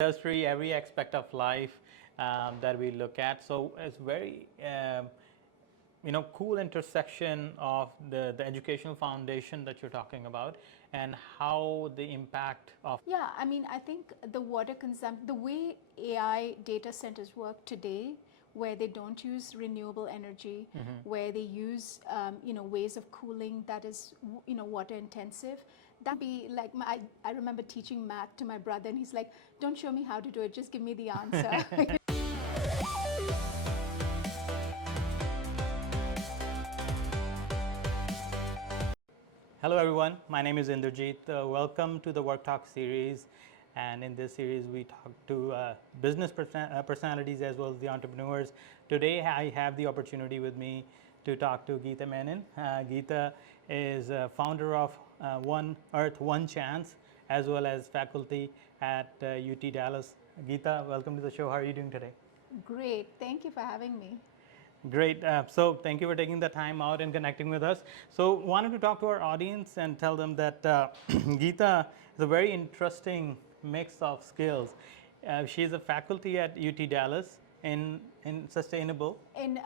Industry, every aspect of life that we look at. So it's very cool intersection of the educational foundation that you're talking about and how the impact of Yeah, I mean, I think the water consumption, the way AI data centers work today, where they don't use renewable energy, where they use ways of cooling that is water intensive. That'd be like I remember teaching math to my brother, and he's like, "Don't show me how to do it, just give me the answer." Hello everyone, my name is Inderjit. Welcome to the WorkTalk series, and in this series we talk to business personalities as well as the entrepreneurs. Today I have the opportunity with me to talk to Geeta Menon. Geeta is founder of One Earth, One Chance, as well as faculty at UT Dallas. Geeta, welcome to the show. How are you doing today? Great, thank you for having me. Great. So thank you for taking the time out and connecting with us. So wanted to talk to our audience and tell them that Geeta is a very interesting mix of skills. She is a faculty at UT Dallas in sustainable. In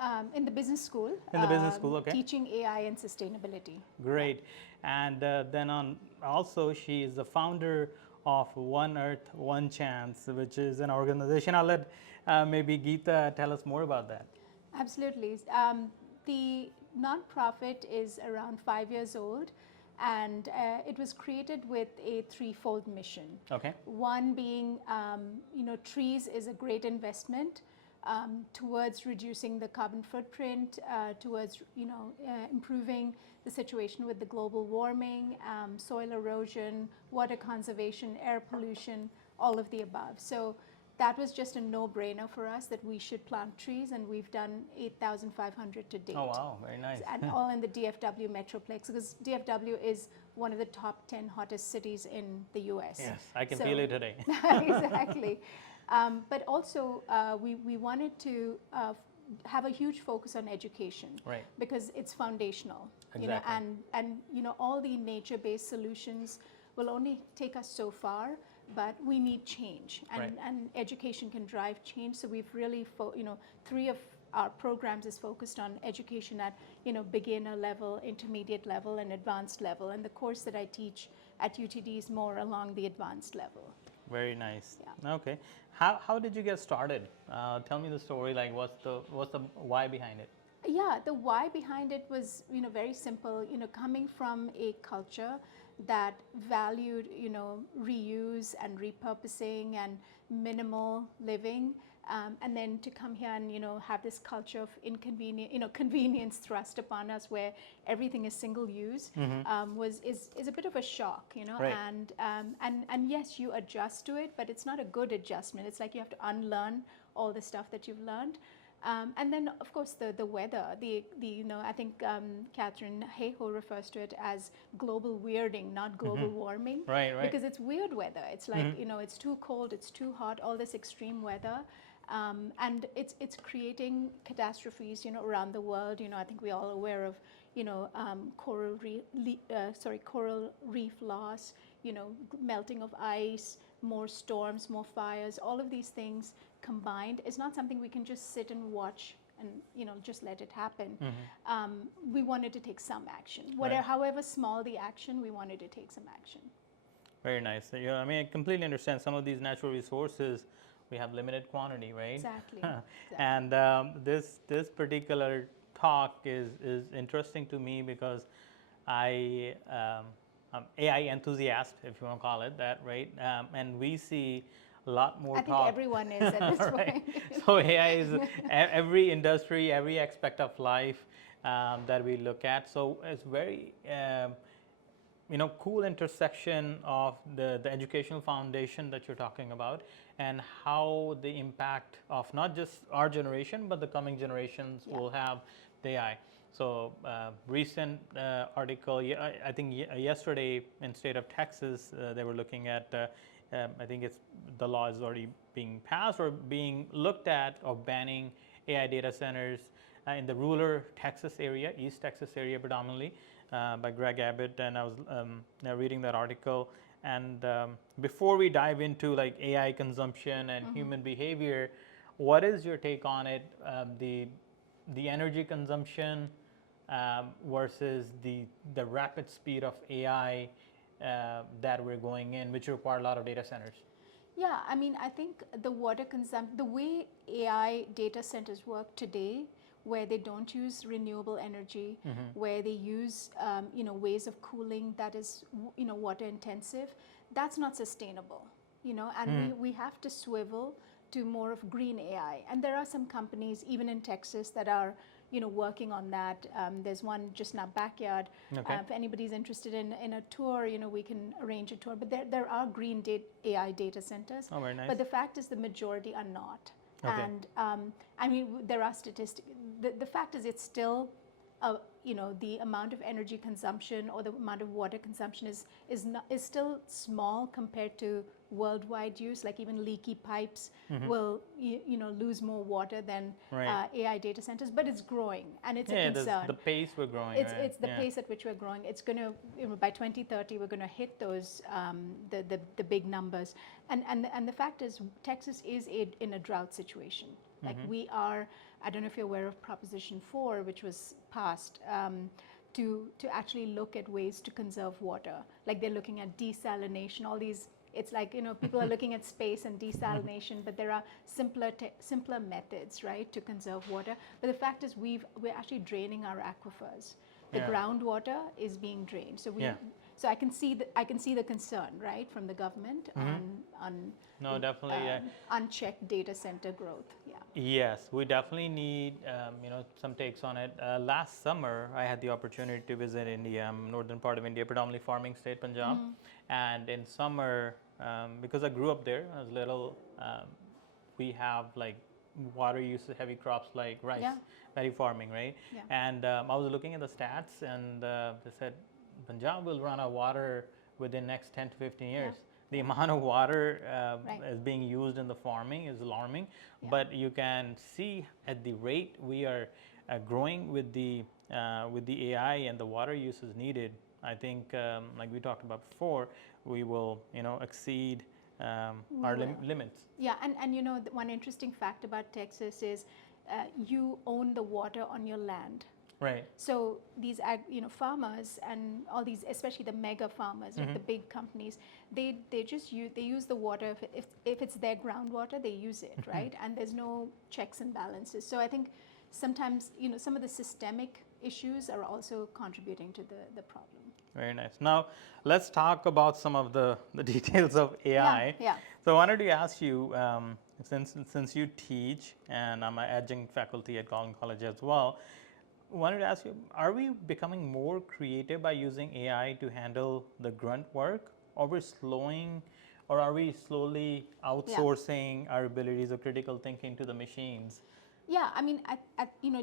the business school. In the business school, okay. Teaching AI and sustainability. Great. And then also she is the founder of One Earth, One Chance, which is an organization. I'll let maybe Geeta tell us more about that. Absolutely. The nonprofit is around 5 years old, and it was created with a threefold mission. Okay. One being, trees is a great investment towards reducing the carbon footprint, towards improving the situation with the global warming, soil erosion, water conservation, air pollution, all of the above. So that was just a no-brainer for us that we should plant trees, and we've done 8,500 to date. Oh wow, very nice. And all in the DFW Metroplex, because DFW is one of the top 10 hottest cities in the US. Yes, I can feel it today. Exactly. But also, we wanted to have a huge focus on education, right? Because it's foundational. Exactly. And all the nature-based solutions will only take us so far, but we need change, and, right. and education can drive change. So we've really, 3 of our programs is focused on education at beginner level, intermediate level, and advanced level. And the course that I teach at UTD is more along the advanced level. Very nice. Yeah. Okay. How did you get started? Tell me the story. Like, what's the why behind it? Yeah, the why behind it was very simple. Coming from a culture that valued reuse and repurposing and minimal living, and then to come here and have this culture of convenience thrust upon us, where everything is single use, is a bit of a shock, Right. And yes, you adjust to it, but it's not a good adjustment. It's like you have to unlearn all the stuff that you've learned. And then, of course, the weather. I think Catherine Hayhoe refers to it as global weirding, not global warming. Right, right. Because it's weird weather. It's like it's too cold, it's too hot, all this extreme weather, and it's creating catastrophes, around the world. I think we're all aware of, coral reef loss, melting of ice, more storms, more fires. All of these things combined is not something we can just sit and watch and just let it happen. We wanted to take some action, whatever, Right. however small the action. We wanted to take some action. Very nice. So, I mean, I completely understand some of these natural resources. We have limited quantity, right? Exactly. And this particular talk is interesting to me because I'm AI enthusiast, if you want to call it that, right? And we see a lot more I think talk. everyone is at this Right. point. So AI is every industry, every aspect of life that we look at. So it's very cool intersection of the educational foundation that you're talking about, and how the impact of not just our generation but the coming generations will have the AI. So recent article, I think yesterday in state of Texas, they were looking at, I think the law is already being passed or being looked at, of banning AI data centers in the rural Texas area, East Texas area predominantly, by Greg Abbott. And I was reading that article, And before we dive into like AI consumption and human behavior, what is your take on it? The energy consumption versus the rapid speed of AI that we're going in, which require a lot of data centers. Yeah, I mean, I think the water consumption, the way AI data centers work today, where they don't use renewable energy, where they use ways of cooling that is water intensive, that's not sustainable. And we have to swivel to more of green AI. And there are some companies, even in Texas, that are working on that. There's one just in our backyard. Okay. If anybody's interested in a tour, we can arrange a tour. But there are green AI data centers. Oh, very nice. But the fact is the majority are not. Okay. And I mean, there are statistics. The fact is it's still, the amount of energy consumption or the amount of water consumption is still small compared to worldwide use. Like even leaky pipes will lose more water than AI data centers, but it's growing and it's a concern. The pace we're growing. It's the pace at which we're growing. It's going to by 2030 we're going to hit those the big numbers. And the fact is Texas is in a drought situation. Like we are. I don't know if you're aware of Proposition 4, which was passed to actually look at ways to conserve water. Like they're looking at desalination, all these. It's like, people are looking at space and desalination, but there are simpler methods, right, to conserve water. But the fact is we're actually draining our aquifers. The groundwater is being drained. So so I can see the concern, right, from the government on no, definitely, unchecked data center growth. Yeah. Yes, we definitely need some takes on it. Last summer, I had the opportunity to visit India, northern part of India, predominantly farming state Punjab, and in summer, because I grew up there, I was little. We have like water use of heavy crops like rice, very farming, right? Yeah. And I was looking at the stats, and they said Punjab will run out of water within next 10 to 15 years. Yeah. The amount of water is being used in the farming is alarming, but you can see at the rate we are growing with the AI and the water uses needed. I think, like we talked about before, we will exceed our limits. Yeah, and one interesting fact about Texas is you own the water on your land. Right. So these farmers and all these, especially the mega farmers, like the big companies, they use the water. If it's their groundwater, they use it, right? And there's no checks and balances. So I think sometimes some of the systemic issues are also contributing to the problem. Very nice. Now let's talk about some of the details of AI. Yeah. So I wanted to ask you, since you teach and I'm an adjunct faculty at College as well. Wanted to ask you, are we becoming more creative by using AI to handle the grunt work, or are we slowly outsourcing our abilities of critical thinking to the machines? Yeah, I mean,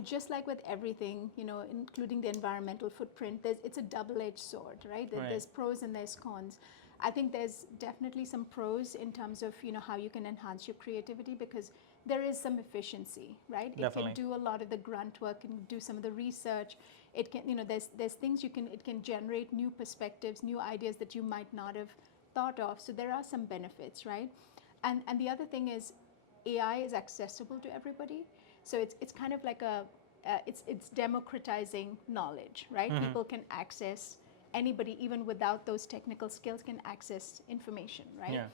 just like with everything, including the environmental footprint, it's a double-edged sword, right? There's pros and there's cons. I think there's definitely some pros in terms of how you can enhance your creativity, because there is some efficiency, right? Definitely. It can do a lot of the grunt work and do some of the research. It can, there's things it can generate new perspectives, new ideas that you might not have thought of. So there are some benefits, right? And the other thing is AI is accessible to everybody. So it's kind of like it's democratizing knowledge, right? People can access, anybody even without those technical skills can access information, right? Yeah.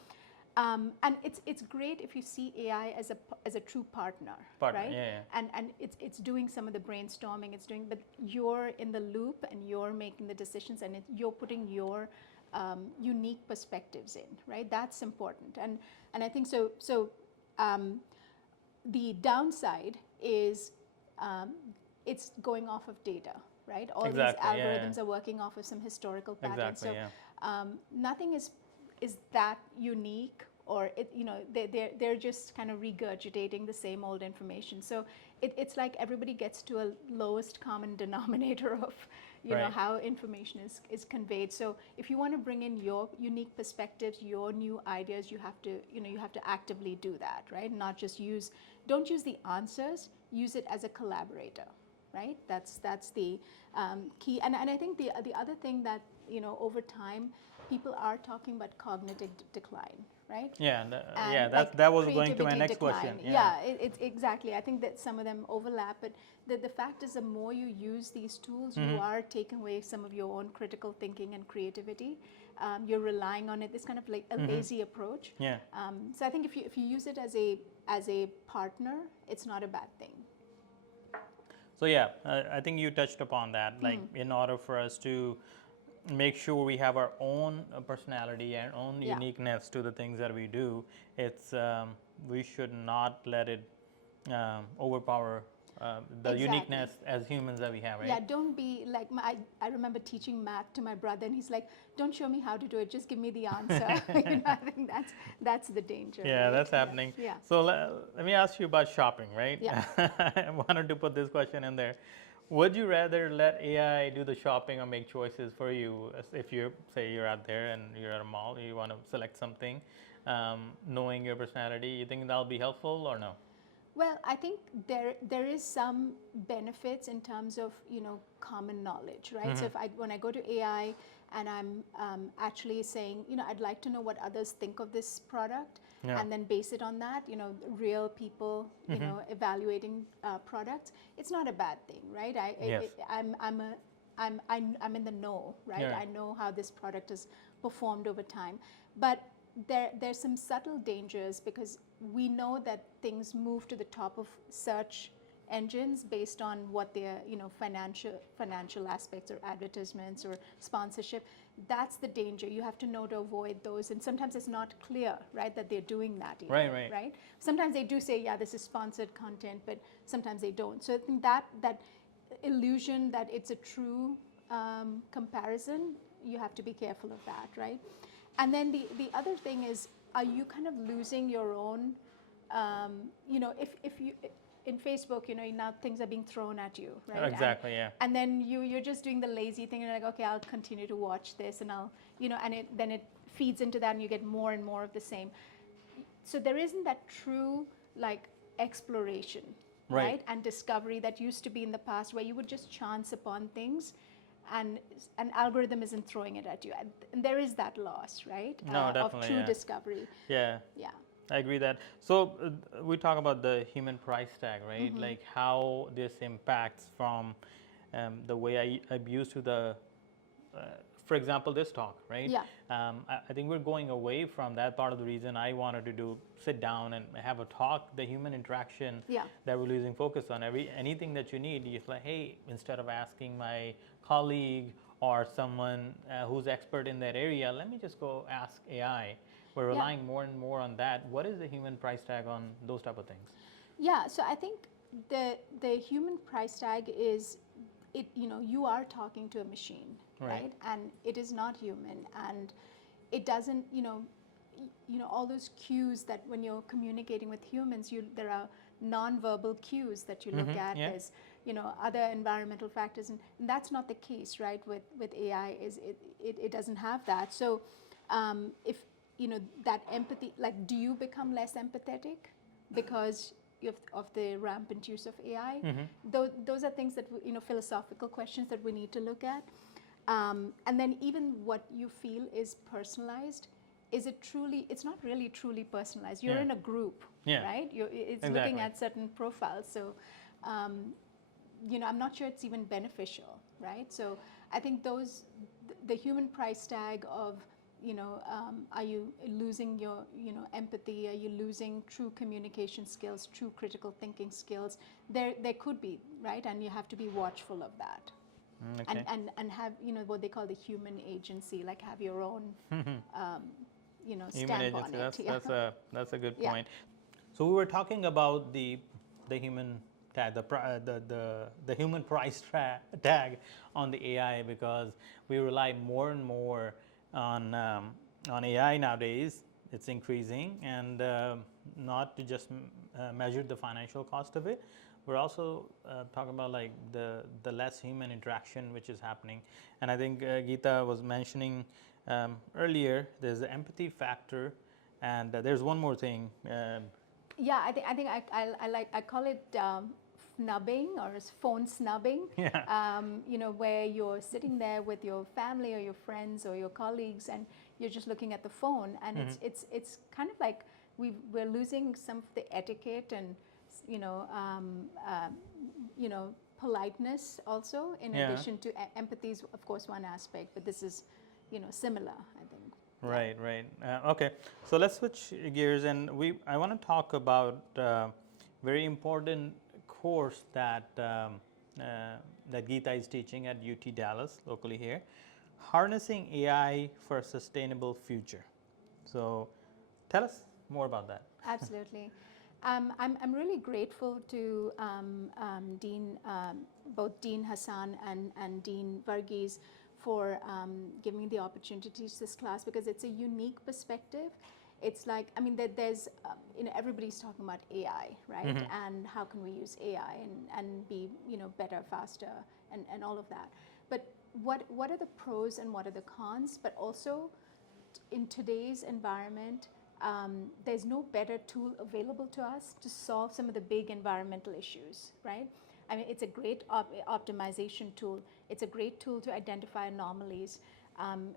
And it's great if you see AI as a true partner, right? Yeah. And it's doing some of the brainstorming, but you're in the loop and you're making the decisions, and you're putting your unique perspectives in, right? That's important, and I think so. The downside is it's going off of data, right? All these algorithms are working off of some historical patterns. Exactly, so nothing is that unique, or they're just kind of regurgitating the same old information. So it's like everybody gets to a lowest common denominator of how information is conveyed. So if you want to bring in your unique perspectives, your new ideas, you have to actively do that, right? Not just don't use the answers, use it as a collaborator, right? That's the key. And I think the other thing that over time people are talking about cognitive decline, right? Yeah, And that was going to my creativity next decline. question. Yeah, it's exactly. I think that some of them overlap, but the fact is, the more you use these tools, you are taking away some of your own critical thinking and creativity. You're relying on it. It's kind of like a lazy approach. Yeah. So I think if you use it as a partner, it's not a bad thing. So yeah, I think you touched upon that. Like in order for us to make sure we have our own personality and own Yeah. uniqueness to the things that we do, it's we should not let it overpower the Exactly. uniqueness as humans that we have, right? Yeah, don't be like I remember teaching math to my brother, and he's like, "Don't show me how to do it; just give me the answer." I think that's the danger. Yeah, right? that's happening. Yeah. So let me ask you about shopping, right? Yeah. I wanted to put this question in there. Would you rather let AI do the shopping or make choices for you? If you say you're out there and you're at a mall, you want to select something, knowing your personality, you think that'll be helpful or no? Well, I think there is some benefits in terms of common knowledge, right? So when I go to AI and I'm actually saying I'd like to know what others think of this product, Yeah. and then base it on that, real people evaluating products, it's not a bad thing, right? Yes. I'm in the know, right? Yeah. I know how this product has performed over time, but there's some subtle dangers because we know that things move to the top of search engines based on what their financial aspects or advertisements or sponsorship. That's the danger. You have to know to avoid those, and sometimes it's not clear, right, that they're doing that either, Right. Sometimes they do say, yeah, this is sponsored content, but sometimes they don't. So I think that illusion that it's a true comparison, you have to be careful of that, right? And then the other thing is, are you kind of losing your own, if you, in Facebook, now things are being thrown at you, right? Exactly, yeah. And then you're just doing the lazy thing, and you're like, okay, I'll continue to watch this, and I'll, and then it feeds into that, and you get more and more of the same. So there isn't that true, like, exploration, right? And discovery that used to be in the past, where you would just chance upon things, and an algorithm isn't throwing it at you, and there is that loss, right? No, definitely, of true yeah. discovery. Yeah. Yeah. I agree that. So we talk about the human price tag, right? Like how this impacts from the way I'm used to the, for example, this talk, right? Yeah. I think we're going away from that. Part of the reason I wanted to sit down and have a talk, the human interaction, Yeah. that we're losing focus on. Anything that you need, you're like, hey, instead of asking my colleague or someone who's expert in that area, let me just go ask AI. We're relying more and more on that. What is the human price tag on those type of things? Yeah, so I think the human price tag is, you are talking to a machine, right? And it is not human, and it doesn't, all those cues that when you're communicating with humans, there are non-verbal cues that you look at. Yeah. There's other environmental factors, and that's not the case, right? With AI, it doesn't have that. So if that empathy, like, do you become less empathetic because of the rampant use of AI? Those are things that philosophical questions that we need to look at. And then even what you feel is personalized, is it truly? It's not really truly personalized. You're in a group, right? It's looking at certain profiles. So I'm not sure it's even beneficial, right? So I think the human price tag of are you losing your empathy? Are you losing true communication skills, true critical thinking skills? There could be, right? And you have to be watchful of that. Okay. And have what they call the human agency, like have your own Human stamp agency. on it. That's a good point. So we were talking about the human tag, the human price tag on the AI, because we rely more and more on AI nowadays. It's increasing, and not to just measure the financial cost of it. We're also talking about like the less human interaction which is happening. And I think Geeta was mentioning earlier, there's the empathy factor, and there's one more thing. Yeah, I think I call it snubbing or phone snubbing, Yeah. where you're sitting there with your family or your friends or your colleagues, and you're just looking at the phone, and it's kind of like we're losing some of the etiquette and politeness also, in Yeah. addition to empathy is of course one aspect, but this is similar, I think. Right, right. Okay, so let's switch gears, and I want to talk about very important course that that Geeta is teaching at UT Dallas, locally here, harnessing AI for a sustainable future. So, tell us more about that. Absolutely. I'm really grateful to Dean, both Dean Hassan and Dean Varghese for giving me the opportunity to teach this class, because it's a unique perspective. It's like, I mean, there's, everybody's talking about AI, right? And how can we use AI and be, better, faster, and all of that. But what are the pros and what are the cons? But also, in today's environment, there's no better tool available to us to solve some of the big environmental issues, right? I mean, it's a great optimization tool. It's a great tool to identify anomalies.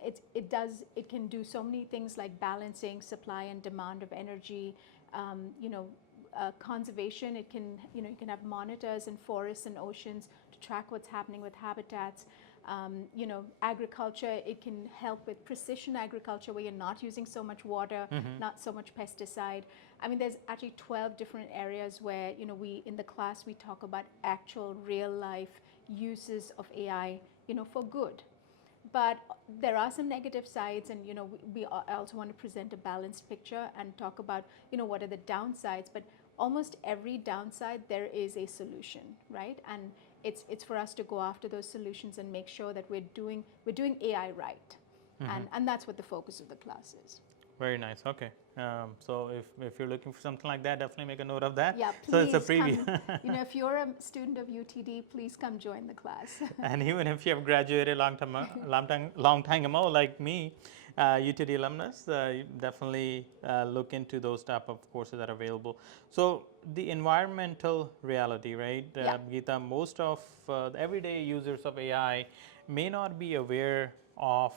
It can do so many things like balancing supply and demand of energy, conservation. It can, you can have monitors in forests and oceans to track what's happening with habitats. Agriculture, it can help with precision agriculture where you're not using so much water, not so much pesticide. I mean, there's actually 12 different areas where, in the class, we talk about actual real life uses of AI, for good. But there are some negative sides, and, I also want to present a balanced picture and talk about, what are the downsides. But almost every downside, there is a solution, right? And it's for us to go after those solutions and make sure that we're doing AI right, and that's what the focus of the class is. Very nice. Okay. So if you're looking for something like that, definitely make a note of that. Yeah, please. So it's a preview. Come, if you're a student of UTD, please come join the class. And even if you have graduated long time ago, like me, UTD alumnus, you definitely look into those type of courses that are available. So the environmental reality, right, Geeta, most of the everyday users of AI may not be aware of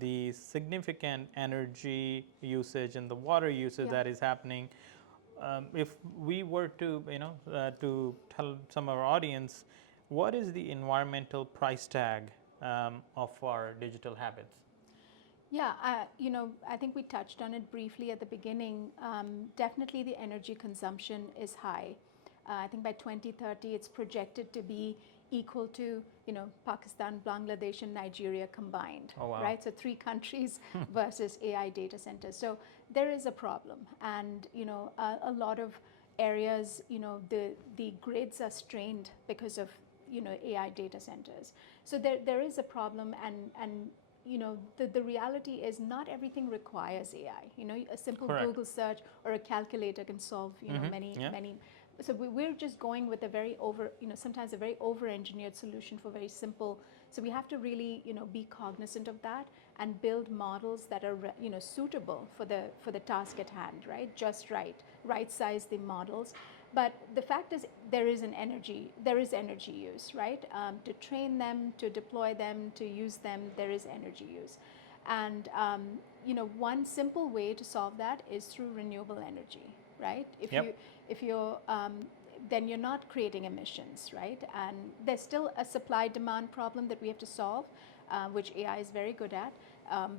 the significant energy usage and the water usage that is happening. If we were to, to tell some of our audience, what is the environmental price tag of our digital habits? Yeah, I think we touched on it briefly at the beginning. Definitely the energy consumption is high. I think by 2030, it's projected to be equal to, Pakistan, Bangladesh, and Nigeria combined. Oh, wow. Right? So 3 countries versus AI data centers. So there is a problem, and a lot of areas, the grids are strained because of AI data centers. So there is a problem, and the reality is not everything requires AI. A simple Google search or a calculator can solve many. So we're just going with a very sometimes a very over-engineered solution for very simple. So we have to really be cognizant of that and build models that are suitable for the task at hand, right? Just right size the models. But the fact is there is energy use, right? To train them, to deploy them, to use them, there is energy use. And one simple way to solve that is through renewable energy, right? If you're then you're not creating emissions, right? And there's still a supply-demand problem that we have to solve, which AI is very good at.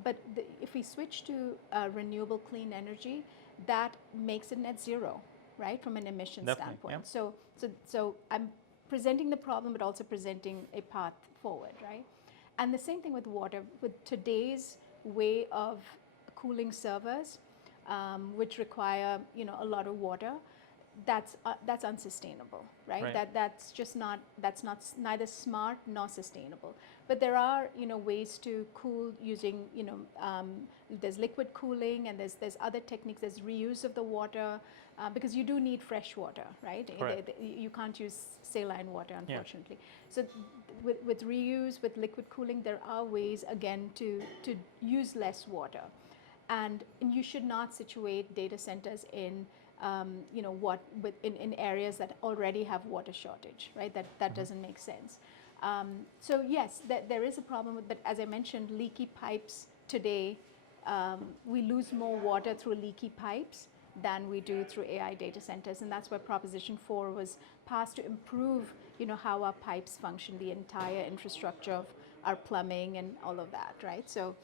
But if we switch to renewable clean energy, that makes it net zero, right, from an emission standpoint. So I'm presenting the problem, but also presenting a path forward, right? And the same thing with water. With today's way of cooling servers, which require a lot of water, that's unsustainable, right? That's just not neither smart nor sustainable. But there are ways to cool using there's liquid cooling, and there's other techniques. There's reuse of the water, because you do need fresh water, right? You can't use saline water, unfortunately. So with reuse, with liquid cooling, there are ways again to use less water, and you should not situate data centers in in areas that already have water shortage, right? That doesn't make sense. So yes, there is a problem with, but as I mentioned, leaky pipes today, we lose more water through leaky pipes than we do through AI data centers, and that's why Proposition 4 was passed to improve, how our pipes function, the entire infrastructure of our plumbing and all of that, right? So,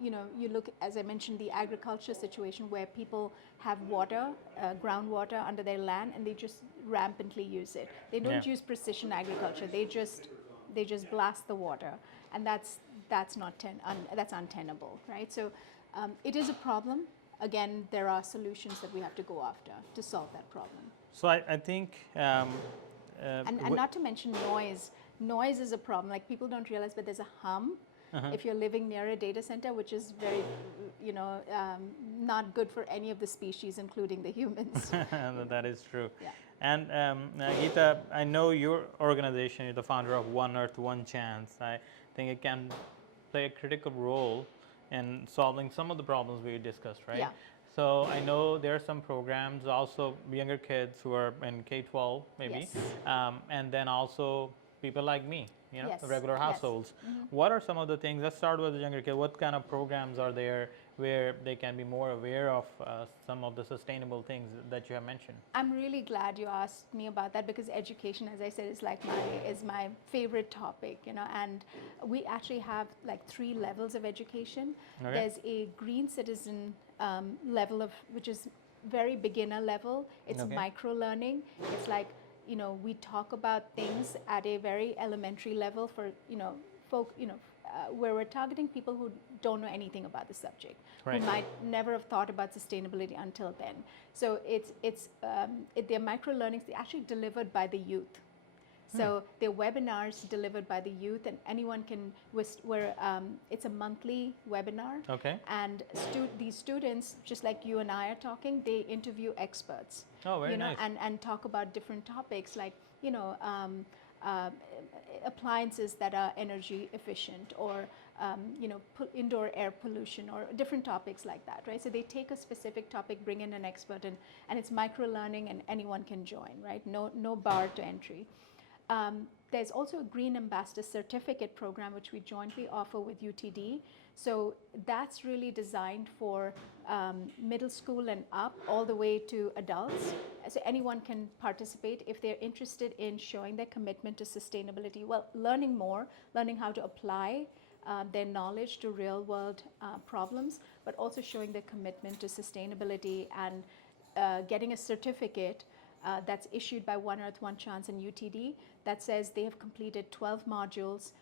you look, as I mentioned, the agriculture situation where people have water, groundwater under their land, and they just rampantly use it. They don't use precision agriculture. They just blast the water, and that's untenable, right? So, it is a problem. Again, there are solutions that we have to go after to solve that problem. So I think, and not to mention noise. Noise is a problem. Like, people don't realize, but there's a hum if you're living near a data center, which is very, not good for any of the species, including the humans. That is true. Yeah. And Geeta, I know your organization, you're the founder of One Earth, One Chance. I think it can play a critical role in solving some of the problems we discussed, right? Yeah. So I know there are some programs, also younger kids who are in K-12 maybe, Yes. and then also people like me, Yes. regular Yes. households. What are some of the things, let's start with the younger kids, what kind of programs are there where they can be more aware of some of the sustainable things that you have mentioned? I'm really glad you asked me about that, because education, as I said, is my favorite topic, and we actually have like 3 levels of education. Okay. There's a green citizen level which is very beginner level. It's Okay. micro learning. It's like, we talk about things at a very elementary level for, folk, where we're targeting people who don't know anything about the subject, Right. who might never have thought about sustainability until then. So they're micro learnings. They're actually delivered by the youth. So they're webinars delivered by the youth, and anyone can. It's a monthly webinar. Okay. And these students, just like you and I are talking, they interview experts. Oh, very nice. And talk about different topics like, appliances that are energy efficient, or indoor air pollution, or different topics like that, right? So they take a specific topic, bring in an expert, and it's micro learning, and anyone can join, right? No bar to entry. There's also a Green Ambassador Certificate program, which we jointly offer with UTD. So that's really designed for middle school and up, all the way to adults. So anyone can participate if they're interested in showing their commitment to sustainability. Well, learning how to apply their knowledge to real world problems, but also showing their commitment to sustainability, and getting a certificate that's issued by One Earth, One Chance and UTD that says they have completed 12 modules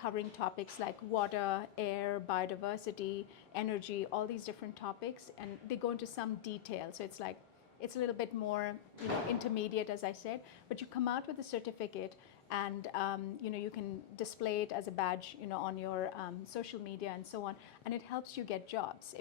covering topics like water, air, biodiversity, energy, all these different topics, and they go into some detail. So it's a little bit more, intermediate, as I said, but you come out with a certificate, and you can display it as a badge, on your social media and so on, and it helps you get jobs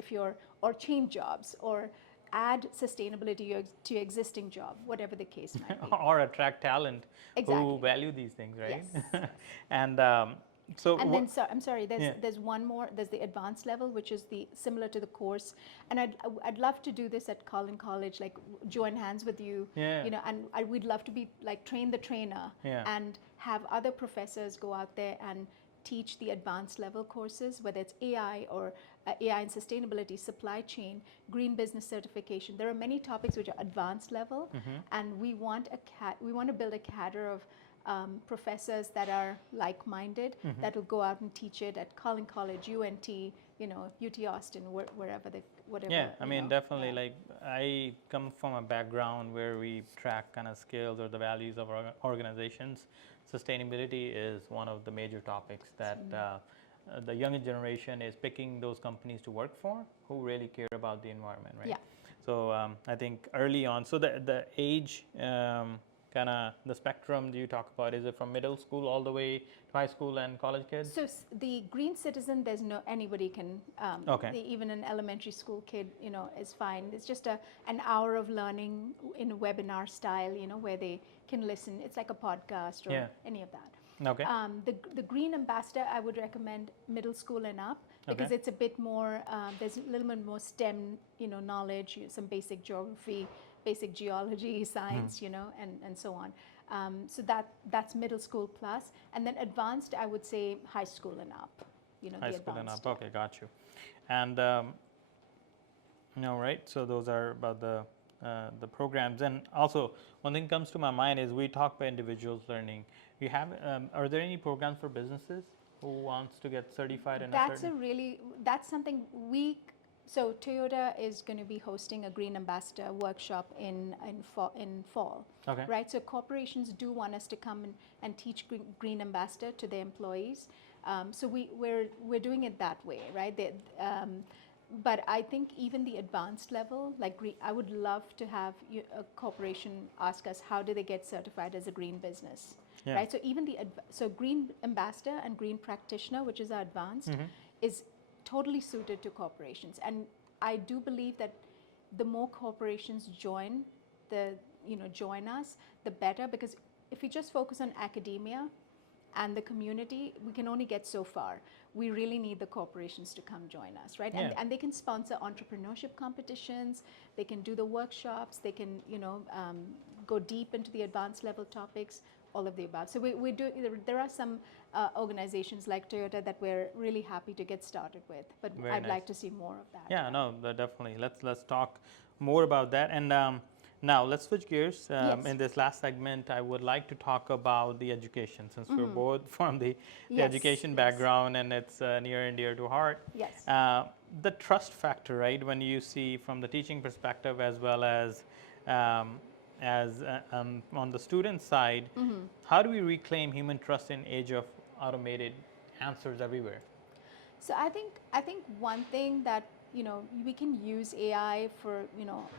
or change jobs, or add sustainability to your existing job, whatever the case might be. Or attract talent who value these things, right? Yes. And then, I'm sorry, there's one more. There's the advanced level, which is similar to the course. And I'd love to do this at Collin College, like join hands with you, and we'd love to be like train the trainer, and have other professors go out there and teach the advanced level courses, whether it's AI or AI and sustainability, supply chain, green business certification. There are many topics which are advanced level, and we want to build a cadre of professors that are like-minded, that will go out and teach it at Collin College, UNT, UT Austin, whatever. Yeah, I mean, definitely. Like, I come from a background where we track kind of skills or the values of our organizations. Sustainability is one of the major topics that the younger generation is picking those companies to work for who really care about the environment, right? Yeah. So I think early on, so the age, kind of the spectrum you talk about, is it from middle school all the way to high school and college kids? So the green citizen, anybody can, even an elementary school kid, is fine. It's just an hour of learning in a webinar style, where they can listen. It's like a podcast or any of that. Okay. The Green Ambassador, I would recommend middle school and up, because Okay. it's a bit more, there's a little bit more STEM, knowledge, some basic geography, basic geology, science, and so on. So that's middle school plus, and then advanced, I would say high school and up, High the school and advanced. up. Okay, got you. And right. So those are about the programs. And also, one thing comes to my mind is we talk about individuals learning. You have are there any programs for businesses who wants to get certified in a certain? That's something so Toyota is going to be hosting a Green Ambassador workshop in fall. Okay. Right? So corporations do want us to come and teach Green Ambassador to their employees. So we're doing it that way, right? But I think even the advanced level, like I would love to have a corporation ask us, how do they get certified as a green business? Yeah. Right? So even so Green Ambassador and Green Practitioner, which is our advanced, is totally suited to corporations. And I do believe that the more corporations join us, the better, because if we just focus on academia and the community, we can only get so far. We really need the corporations to come join us, right? Yeah. And they can sponsor entrepreneurship competitions, they can do the workshops, they can, go deep into the advanced level topics, all of the above. So we do, there are some organizations like Toyota that we're really happy to get started with, but Very I'd nice. like to see more of that. Yeah, no, definitely. Let's talk more about that. And now let's switch gears. Yes. In this last segment, I would like to talk about the education, since we're both from the Yes, education yes. background, and it's near and dear to heart. Yes. The trust factor, right? When you see from the teaching perspective as well as on the student side, how do we reclaim human trust in age of automated answers everywhere? So I think one thing that we can use AI for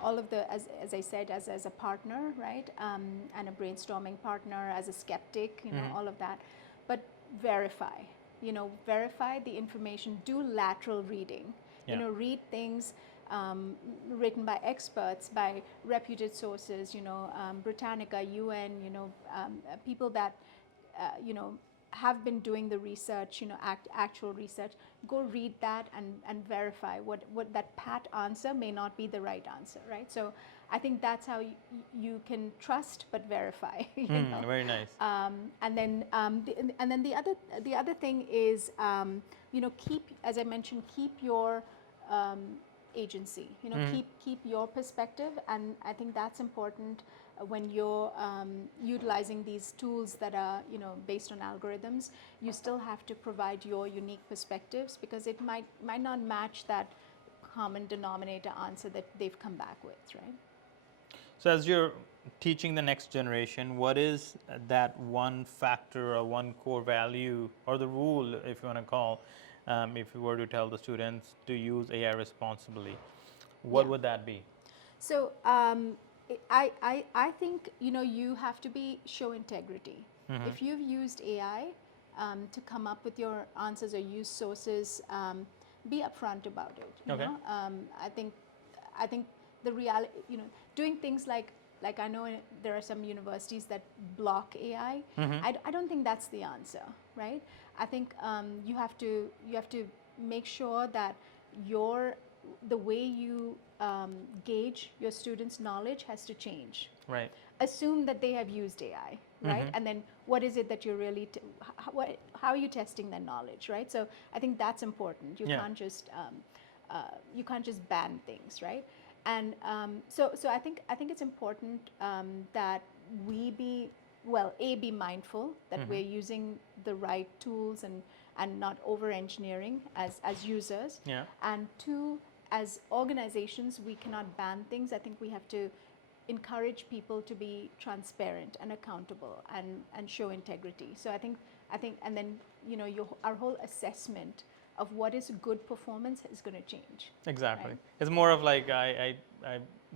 all of the, as I said, as a partner, right, and a brainstorming partner, as a skeptic, all of that, but verify the information, do lateral reading, Yeah. read things written by experts, by reputed sources, Britannica, UN, people that have been doing the research, actual research. Go read that and verify what that pat answer may not be the right answer, right? So I think that's how you can trust but verify. Very nice. And then the other thing is keep, as I mentioned, keep your agency. Keep your perspective, and I think that's important when you're utilizing these tools that are based on algorithms. You still have to provide your unique perspectives, because it might not match that common denominator answer that they've come back with, right? So as you're teaching the next generation, what is that one factor or one core value or the rule, if you want to call, if you were to tell the students to use AI responsibly, what would that be? So I think you have to show integrity. If you've used AI to come up with your answers or use sources, be upfront about it. Okay. I think the reality, doing things like I know there are some universities that block AI. I don't think that's the answer, right? I think you have to make sure that the way you gauge your students' knowledge has to change. Right. Assume that they have used AI, right? And then what is it that you're really, how are you testing their knowledge, right? So I think that's important. You can't just ban things, right? And so I think it's important that we be mindful that we're using the right tools and not over engineering as users. Yeah. And two, as organizations, we cannot ban things. I think we have to encourage people to be transparent and accountable and show integrity. So I think and then our whole assessment of what is good performance is going to change. Exactly. Right? It's more of like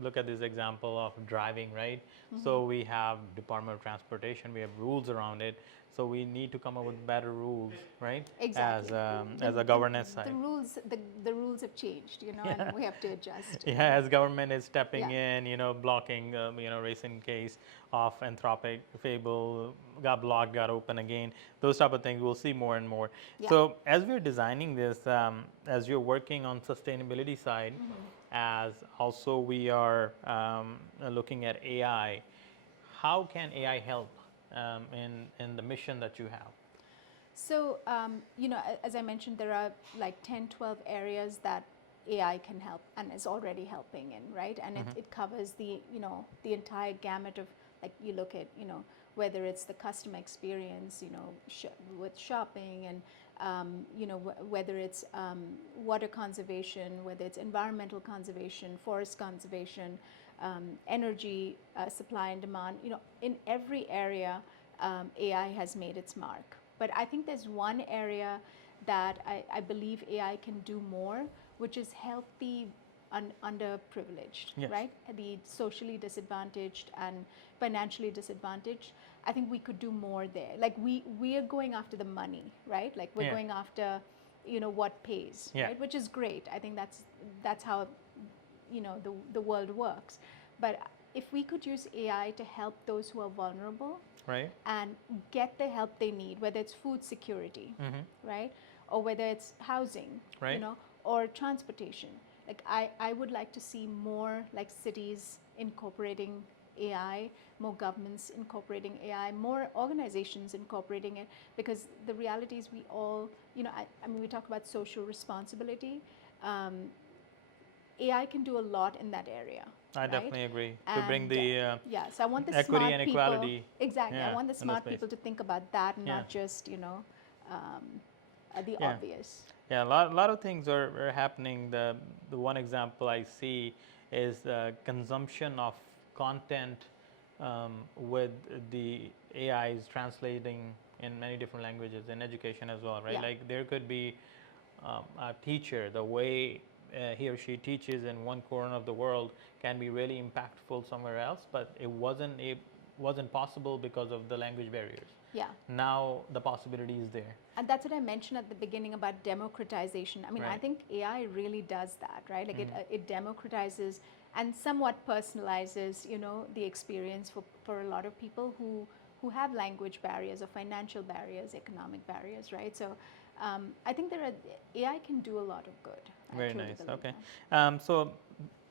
look at this example of driving, right? So we have Department of Transportation, we have rules around it. So we need to come up with better rules, right? Exactly. As a governance side. The rules have changed, and we have to adjust. Yeah, as government is stepping Yeah. in, blocking, recent case of Anthropic Fable got blocked, got open again. Those type of things we'll see more and more. Yeah. So as we're designing this, as you're working on sustainability side, as also we are looking at AI, how can AI help in the mission that you have? So, as I mentioned, there are like 10, 12 areas that AI can help and is already helping in, right? And it covers the entire gamut of, like, you look at, whether it's the customer experience, with shopping, and, whether it's water conservation, whether it's environmental conservation, forest conservation, energy supply and demand, in every area, AI has made its mark. But I think there's one area that I believe AI can do more, which is help the underprivileged, Yes. right? The socially disadvantaged and financially disadvantaged. I think we could do more there. Like we are going after the money, right? Like we're Yeah. going after, what pays, Yeah. right? Which is great. I think that's how, the world works. But if we could use AI to help those who are vulnerable, Right. and get the help they need, whether it's food security, right, or whether it's housing, Right. or transportation. Like I would like to see more, like, cities incorporating AI, more governments incorporating AI, more organizations incorporating it, because the reality is we all, I mean, we talk about social responsibility. AI can do a lot in that area. I right? definitely agree. To bring the Yeah, so I want the equity smart and people. equality. Exactly, Yeah, I want the in the smart space. people to think about that, and Yeah. not just the Yeah. obvious. Yeah, a lot of things are happening. The one example I see is the consumption of content with the AIs translating in many different languages in education as well, right? Yeah. Like there could be a teacher, the way he or she teaches in one corner of the world can be really impactful somewhere else, but it wasn't possible because of the language barriers. Yeah, Now the possibility is there. and that's what I mentioned at the beginning about democratization. I mean, I Right. think AI really does that, right? Like it democratizes and somewhat personalizes, the experience for a lot of people who have language barriers or financial barriers, economic barriers, right? So I think AI can do a lot of good. I Very truly nice. believe Okay. that. So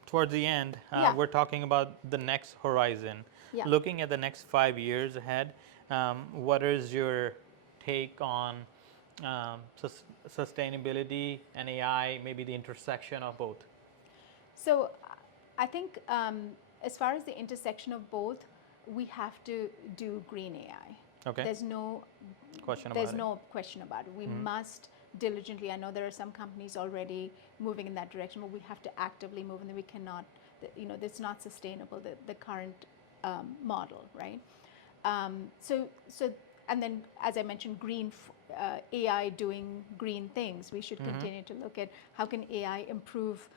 towards the end, Yeah. we're talking about the next horizon. Yeah. Looking at the next 5 years ahead, what is your take on sustainability and AI, maybe the intersection of both? So I think as far as the intersection of both, we have to do green AI. Okay. There's no Question about there's it. no question about it. We must diligently. I know there are some companies already moving in that direction, but we have to actively move, and we cannot. That's not sustainable. The current model, right? So and then, as I mentioned, AI doing green things. We should continue to look at how can AI improve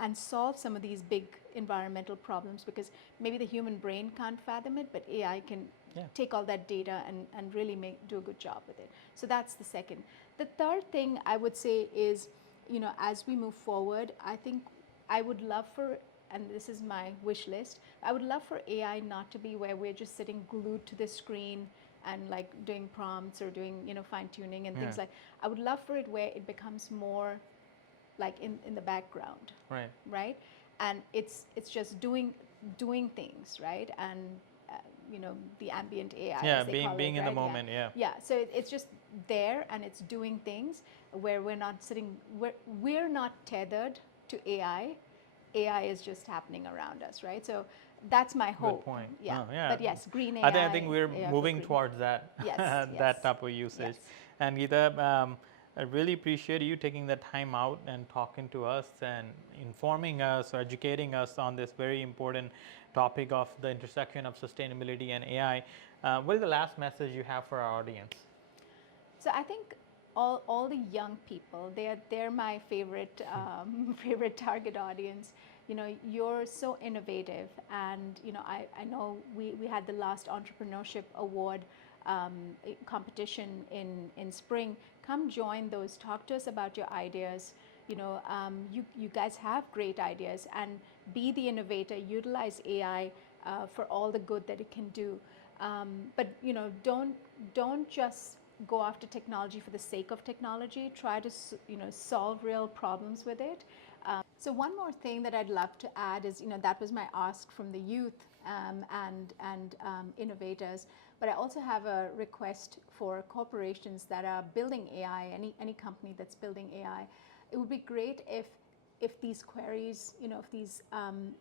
and solve some of these big environmental problems, because maybe the human brain can't fathom it, but AI can take all that data and really do a good job with it. So that's the second. The third thing I would say is, as we move forward, I think I would love for, and this is my wish list, I would love for AI not to be where we're just sitting glued to the screen and like doing prompts or doing, fine tuning and things like. I would love for it where it becomes more like in the background, Right. right? And it's just doing things, right? And the ambient AI, Yeah, as they call being it, in right? the moment. Yeah. Yeah, so it's just there and it's doing things where we're not sitting, we're not tethered to AI. AI is just happening around us, right? So that's my hope. Good point. Yeah. Oh, yeah. But yes, green AI. I think we're AI for moving green. towards that Yes, that yes, type of usage. yes. And Geeta, I really appreciate you taking the time out and talking to us and informing us or educating us on this very important topic of the intersection of sustainability and AI. What is the last message you have for our audience? So I think all the young people, they're my favorite favorite target audience. you're so innovative, and I know we had the last entrepreneurship award competition in spring. Come join those, talk to us about your ideas. You guys have great ideas, and be the innovator, utilize AI for all the good that it can do. But don't just go after technology for the sake of technology. Try to solve real problems with it. So one more thing that I'd love to add is, that was my ask from the youth and innovators. But I also have a request for corporations that are building AI, any company that's building AI. It would be great if these queries, if these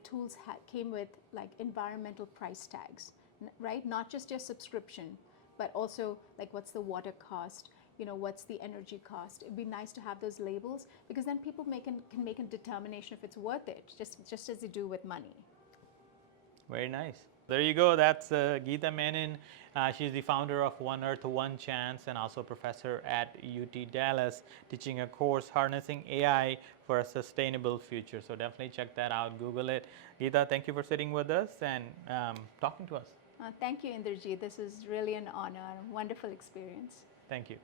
tools came with like environmental price tags, right? Not just your subscription, but also like what's the water cost, what's the energy cost. It'd be nice to have those labels, because then people can make a determination if it's worth it, just as they do with money. Very nice. There you go. That's Geeta Menon. She's the founder of One Earth, One Chance, and also professor at UT Dallas, teaching a course harnessing AI for a sustainable future. So definitely check that out. Google it. Geeta, thank you for sitting with us and talking to us. Thank you, Inderjit. This is really an honor and a wonderful experience. Thank you.